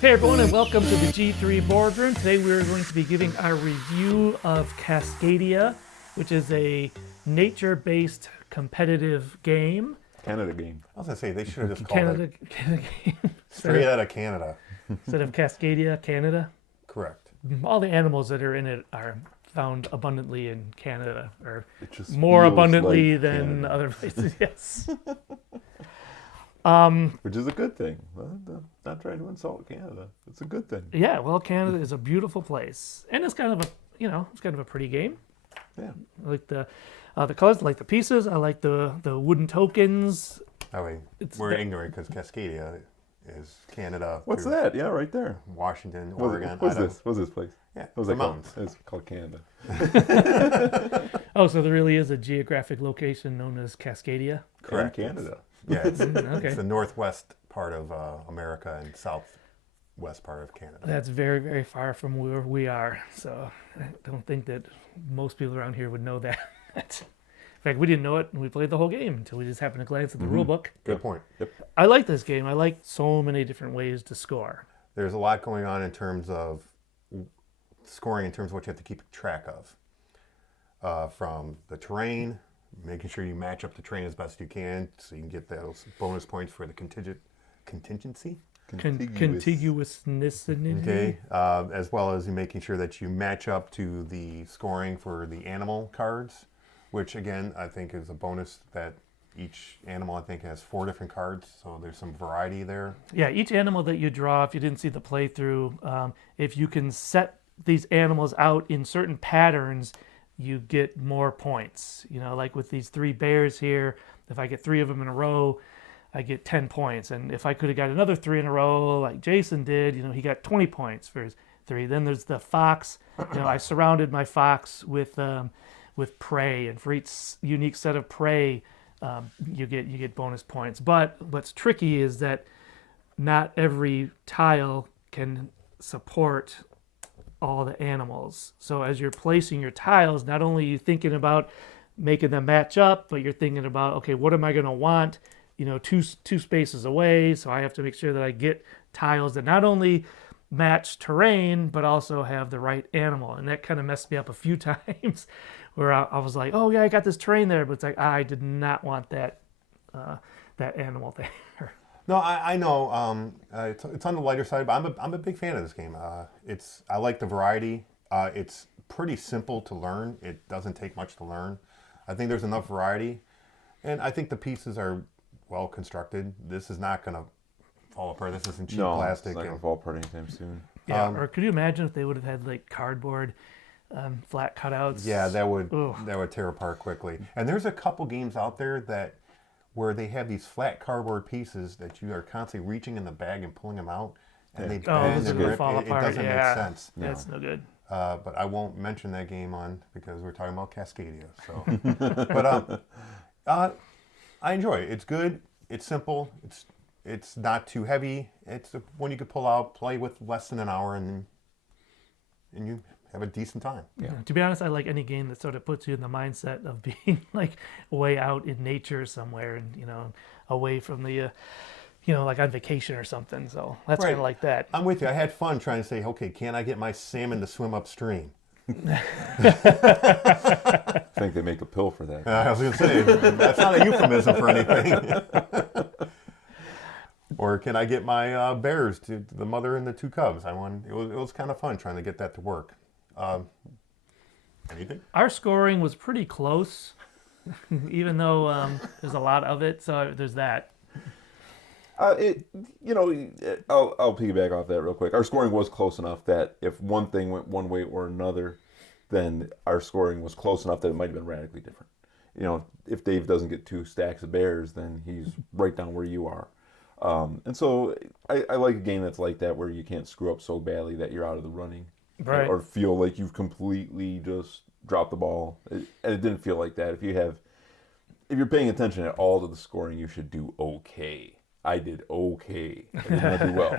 Hey everyone, and welcome to the G3 Boardroom. Today we're going to be giving our review of Cascadia, which is a nature-based competitive game. Canada game. I was going to say, they should have just called it Canada game. straight out of Canada. Instead of Cascadia, Canada. Correct. All the animals that are in it are found abundantly in Canada, or It just more feels abundantly like than Canada. other places, yes. Which is a good thing. Not trying to insult Canada. It's a good thing. Yeah, well, Canada is a beautiful place, and it's kind of a pretty game. Yeah. I like the colors, I like the pieces, I like the wooden tokens. Oh, wait. We're ignorant because Cascadia is Canada. What's to that? Yeah, right there. Washington, Oregon. What's this? What's this place? Yeah, What's the that called? mountains. It's called Canada. Oh, so there really is a geographic location known as Cascadia? Correct. And Canada. Yeah, it's, Okay. it's the northwest part of America and southwest part of Canada. That's very, very far from where we are, so I don't think that most people around here would know that. In fact, we didn't know it, and we played the whole game until we just happened to glance at the rule book. Good point. Yep. I like this game. I like so many different ways to score. There's a lot going on in terms of scoring, in terms of what you have to keep track of. From the terrain, making sure you match up the terrain as best you can so you can get those bonus points for the contingency. Contiguousness. Okay, as well as making sure that you match up to the scoring for the animal cards, which again I think is a bonus that each animal I think has 4 different cards, so there's some variety there. Yeah, each animal that you draw, if you didn't see the playthrough, if you can set these animals out in certain patterns, you get more points. You know, like with these 3 bears here, if I get 3 of them in a row, I get 10 points. And if I could have got another 3 in a row, like Jason did, you know, he got 20 points for his 3. Then there's the fox. You know, I surrounded my fox with prey, and for each unique set of prey, you get bonus points. But what's tricky is that not every tile can support all the animals. So as you're placing your tiles, not only are you thinking about making them match up, but you're thinking about, okay, what am I going to want, you know, two spaces away? So I have to make sure that I get tiles that not only match terrain, but also have the right animal. And that kind of messed me up a few times where I was like, oh yeah, I got this terrain there, but it's like, I did not want that animal there. No, I know it's on the lighter side, but I'm a big fan of this game. I like the variety. It's pretty simple to learn. It doesn't take much to learn. I think there's enough variety, and I think the pieces are well constructed. This is not going to fall apart. This isn't cheap plastic. It's not going to fall apart anytime soon. Yeah, or could you imagine if they would have had like cardboard flat cutouts? Yeah, that would tear apart quickly. And there's a couple games out there where they have these flat cardboard pieces that you are constantly reaching in the bag and pulling them out, and they bend and rip. Fall It apart. doesn't make sense. That's no good. But I won't mention that game because we're talking about Cascadia. So, but I enjoy it. It's good. It's simple. It's not too heavy. It's one you could pull out, play with less than an hour, and you have a decent time. Yeah. To be honest, I like any game that sort of puts you in the mindset of being like way out in nature somewhere, and you know, away from the, you know, like on vacation or something. So that's Right. kind of like that. I'm with you. I had fun trying to say, okay, can I get my salmon to swim upstream? I think they make a pill for that. I was going to say, that's not a euphemism for anything. Or can I get my bears to the mother and the 2 cubs? It was kind of fun trying to get that to work. Anything? Our scoring was pretty close, even though there's a lot of it. So there's that. I'll piggyback off that real quick. Our scoring was close enough that if one thing went one way or another, then our scoring was close enough that it might have been radically different. You know, if Dave doesn't get 2 stacks of bears, then he's right down where you are. And so I like a game that's like that, where you can't screw up so badly that you're out of the running, Right. or feel like you've completely just dropped the ball. And it didn't feel like that. If you're paying attention at all to the scoring, you should do okay. I did okay. I did not do well.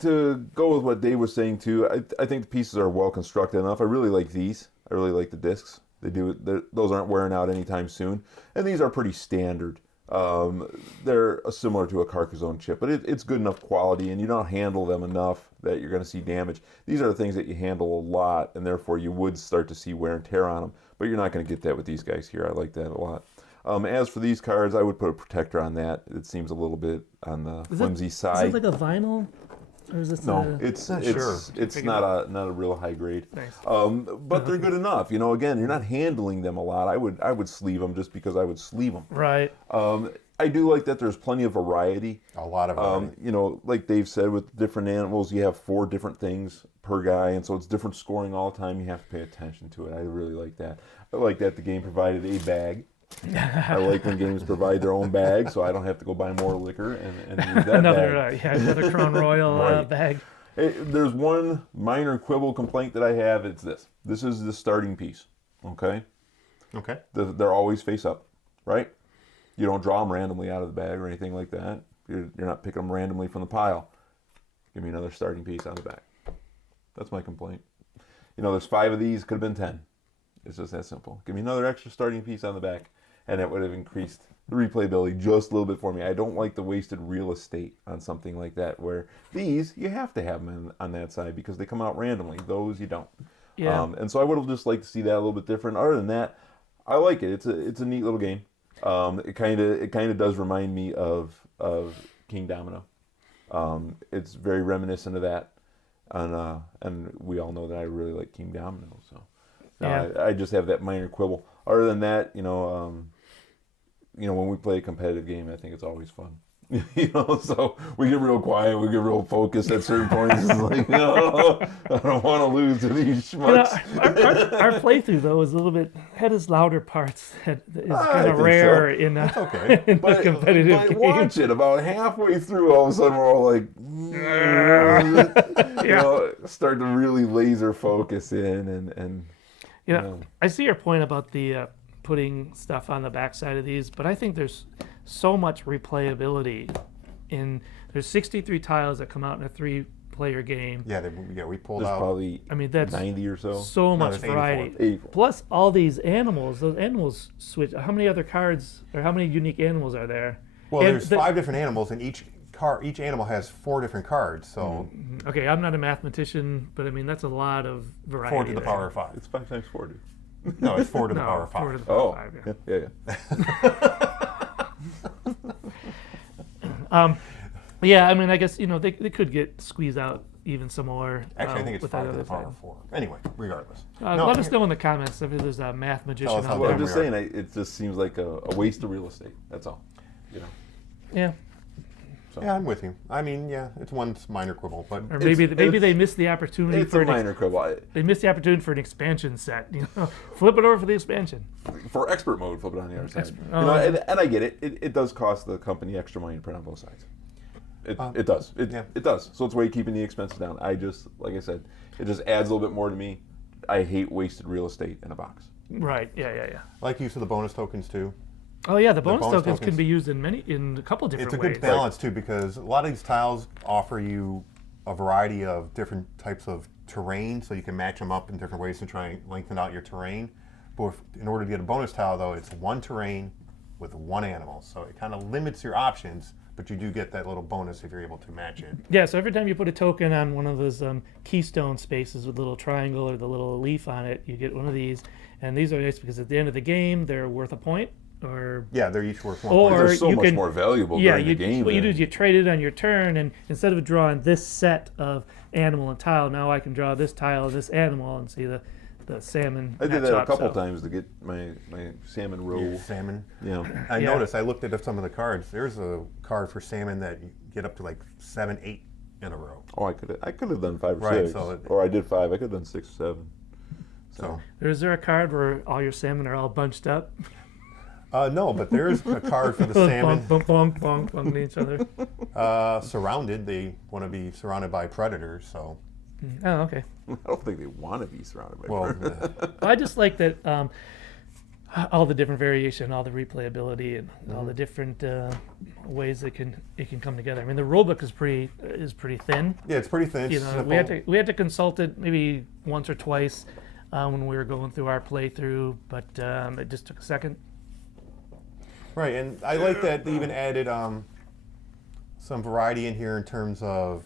To go with what Dave was saying too, I think the pieces are well constructed enough. I really like these. I really like the discs. Those aren't wearing out anytime soon, and these are pretty standard They're similar to a Carcassonne chip, but it's good enough quality, and you don't handle them enough that you're going to see damage. These are the things that you handle a lot, and therefore you would start to see wear and tear on them, but you're not going to get that with these guys here. I like that a lot. As for these cards, I would put a protector on that. It seems a little bit on the flimsy side. Is it like a vinyl? Or is this No, it's not a real high grade. Nice. But they're good enough. You know, again, you're not handling them a lot. I would sleeve them just because I would sleeve them. Right. I do like that there's plenty of variety. A lot of variety. You know, like Dave said, with different animals, you have 4 different things per guy, and so it's different scoring all the time. You have to pay attention to it. I really like that. I like that the game provided a bag. I like when games provide their own bag, so I don't have to go buy more liquor and use that bag. Another Crown Royal Right. bag. There's one minor quibble complaint that I have. It's this. This is the starting piece, okay? Okay. They're always face up, right? You don't draw them randomly out of the bag or anything like that. You're not picking them randomly from the pile. Give me another starting piece on the back. That's my complaint. You know, there's 5 of these. Could have been 10. It's just that simple. Give me another extra starting piece on the back, and it would have increased the replayability just a little bit for me. I don't like the wasted real estate on something like that, where these, you have to have them on that side because they come out randomly. Those, you don't. Yeah. And so I would have just liked to see that a little bit different. Other than that, I like it. It's a neat little game. It kind of does remind me of King Domino. It's very reminiscent of that, and we all know that I really like King Domino. So I just have that minor quibble. Other than that, you know, when we play a competitive game, I think it's always fun. You know, so we get real quiet, we get real focused at certain points. It's like, no, I don't want to lose to these schmucks. Our playthrough though is a little bit had its louder parts. That is kind of think rare so. in, Okay. in the competitive but game. watch it. About halfway through, all of a sudden we're all like, you know, start to really laser focus in and Yeah, you know. I see your point about the putting stuff on the backside of these, but I think there's so much replayability there's 63 tiles that come out in a 3-player game. Yeah, we pulled There's out. probably I mean, that's 90 or so. so much there's 84. variety. 84. Plus all these animals. Those animals switch. How many other cards or how many unique animals are there? Well, And there's 5 different animals, and each animal has 4 different cards. So Okay, I'm not a mathematician, but I mean that's a lot of variety. 4 to the there. power of 5. It's 5 times 40. No, it's 4 to the No, power of 5. 4 to the power of 5. Yeah. Yeah, I mean, I guess they could get squeezed out even some more. Actually, I think it's with 5 that to the other power thing. of 4. Anyway, regardless. Let us know in the comments if there's a math magician Tell us how out Well, there. I'm just we are. saying, it just seems like a waste of real estate. That's all. You know. Yeah, Yeah, I'm with you. I mean, yeah, it's one minor quibble, but or maybe it's- they missed the opportunity It's for a minor quibble. they missed the opportunity for an expansion set. Flip it over for the expansion. For expert mode, flip it on the other side. Expert- You know, oh, and I get it. It does cost the company extra money to print on both sides. It does. It does. So it's a way of keeping the expenses down. Like I said, it just adds a little bit more to me. I hate wasted real estate in a box. Right. Yeah. I like use of the bonus tokens too. Oh yeah, the bonus bonus tokens can tokens. be used in a couple different It's a ways. good balance too, because a lot of these tiles offer you a variety of different types of terrain, so you can match them up in different ways to try and lengthen out your terrain. But in order to get a bonus tile, though, it's one terrain with one animal, so it kind of limits your options. But you do get that little bonus if you're able to match it. Yeah, so every time you put a token on one of those keystone spaces with the little triangle or the little leaf on it, you get one of these. And these are nice because at the end of the game, they're worth a point. Or Yeah, they're each worth 1 Or point. They're so you much can- more valuable yeah, during the game. what you do than- is you trade it on your turn, and instead of drawing this set of animal and tile, now I can draw this tile, this animal, and see the salmon. I did match that a up, couple so. times to get my salmon roll. Your salmon. You know. I Yeah. noticed, I looked at some of the cards. There's a card for salmon that you get up to like 7, 8 in a row. Oh, I could have done 5 or Right, 6. so or I did 5. I could have done 6 or 7. So Is there a card where all your salmon are all bunched up? no, but there's a card for the salmon. Bonk, bonk, bonk, bonk to each other. Surrounded. They want to be surrounded by predators. So, Oh, okay. I don't think they want to be surrounded by well, birds. I just like that all the different variation, all the replayability, and all the different ways it can come together. I mean, the rulebook is pretty thin. yeah, it's pretty thin. It's You know, simple. we had to consult it maybe once or twice when we were going through our playthrough, but it just took a second. Right, and I like that they even added some variety in here in terms of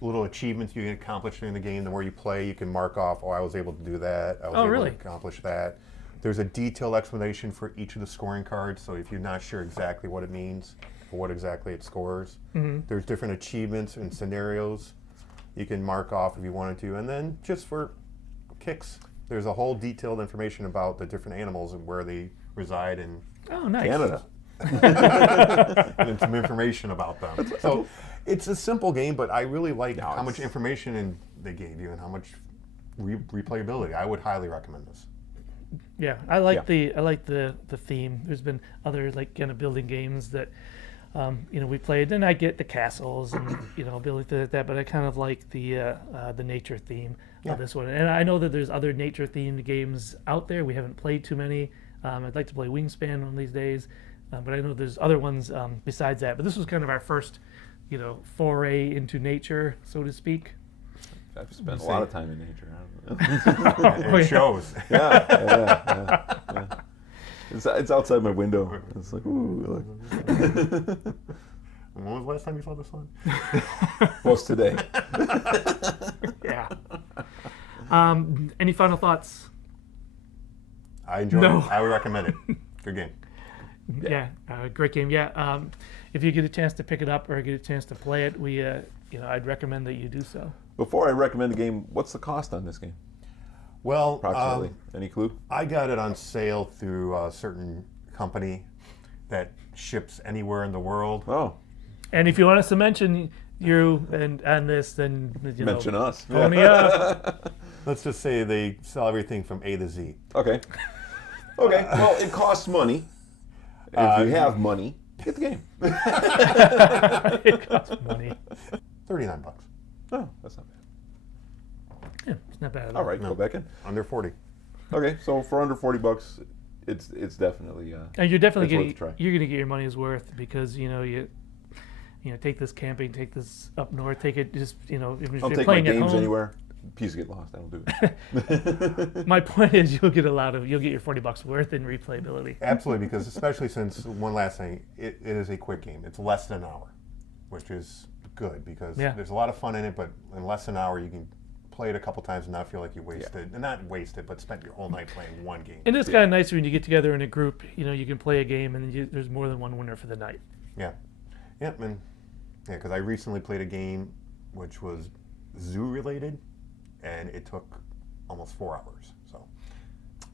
little achievements you can accomplish during the game. The more you play, you can mark off, oh, I was able to do that. I was able really? to accomplish that. There's a detailed explanation for each of the scoring cards, so if you're not sure exactly what it means or what exactly it scores, there's different achievements and scenarios you can mark off if you wanted to. And then just for kicks, there's a whole detailed information about the different animals and where they reside and Oh, nice. Canada. and some information about them. So it's a simple game, but I really like how much information they gave you and how much replayability. I would highly recommend this. Yeah, I like the theme. There's been other like kind of building games that we played, and I get the castles and ability to that, but I kind of like the nature theme of this one. And I know that there's other nature themed games out there. We haven't played too many. I'd like to play Wingspan one of these days, but I know there's other ones besides that. But this was kind of our first, foray into nature, so to speak. I've spent a lot of time in nature. I don't know. It shows. Yeah. It's outside my window. It's like, ooh. When was the last time you saw the sun? What's today? Yeah. Any final thoughts? I enjoyed No. it. I would recommend it. Good game. Yeah, great game. Yeah, if you get a chance to pick it up or get a chance to play it, I'd recommend that you do so. Before I recommend the game, what's the cost on this game? Well, Approximately. Any clue? I got it on sale through a certain company that ships anywhere in the world. Oh, And if you want us to mention you and this, then mention us. Pony up. Let's just say they sell everything from A to Z. Okay. Well, it costs money. If you have money, get the game. It costs money. $39. Oh, that's not bad. Yeah, it's not bad at all. All right, go back in. Under 40. Okay, so for under $40, it's definitely. And you're definitely it's worth a try. you're gonna get your money's worth because you take this camping, take this up north, take it just if I'll you're take my playing at games home. anywhere. Piece get lost. That'll do it. My point is you'll get your $40 worth in replayability. Absolutely, because especially since, one last thing, it is a quick game. It's less than an hour, which is good because there's a lot of fun in it, but in less than an hour you can play it a couple times and not feel like you wasted, and not wasted, but spent your whole night playing one game. And it's kind of nice when you get together in a group, you can play a game and then there's more than one winner for the night. Yeah. Yep, because I recently played a game which was zoo related, and it took almost 4 hours. So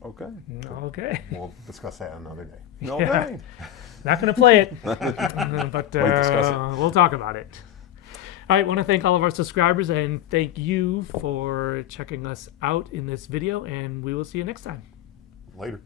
Okay. Okay. we'll discuss that another day. Okay. Not going to play it, but discuss it. we'll talk about it. All right, want to thank all of our subscribers and thank you for checking us out in this video, and we will see you next time. Later.